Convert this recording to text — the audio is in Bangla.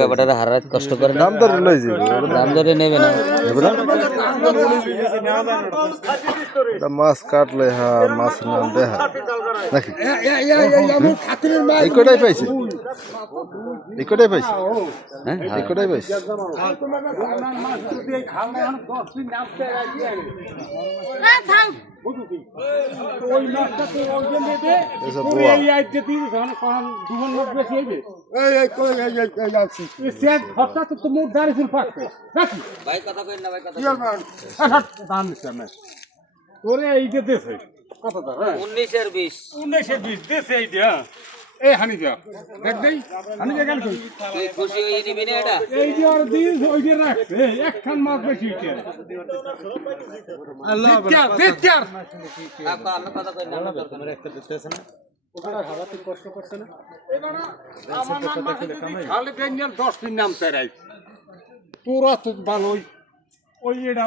ব্যাপারটা হারাত কষ্ট করে দাম দরে লই যাবে দাম ধরে নেবে না নেবে না এটা মাছ কাটলে হ্যাঁ মাছ নাম দেখা নাকি এই কটাই পাইছে এই কটাই পাইছে হ্যাঁ এই কটাই পাইছে এসব বোয়া ভাই কথা কইন না ভাই কথা তোরে এইটা দেশে কত দাম 19 এর 20 1920 দেশে এইটা এই হানি যা দেখ দেই হানি যা গেল কই তুই খুশি হয়ে নিবি না এটা এই যে আর দিন ওই যে রাখছে একখান মাছ বেশি হইছে আল্লাহ দেচার আপা আমরা কথা কইন না আমরা দরকার ওখানে হারাতে কষ্ট করছে না এবার আমার নাম খালি বেঞ্জাল 10 দিন নাম তেরাই তোরা তো ভালোই ওই এটা